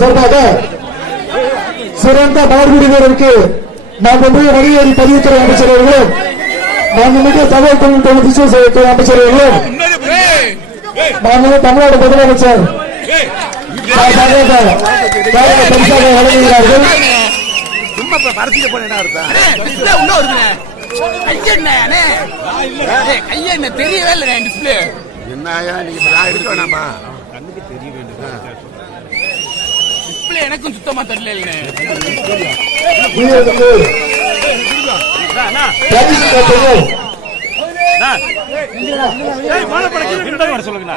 சார்பாக சிறந்த மாடுபிடி வீரருக்கு மாண்புமிகு வடிவேலி பதிவுத்துறை அமைச்சர் அவர்களும் மாண்புமிகு தகவல் தொழில்நுட்ப திசை அமைச்சர் அவர்களும் மாண்புமிகு தமிழ்நாடு முதலமைச்சர் பரிசாக வழங்குகிறார்கள். தெரியவே இல்லை டிஸ்பிளே எனக்கும் சுத்தமா தெரியல. சொல்லுங்க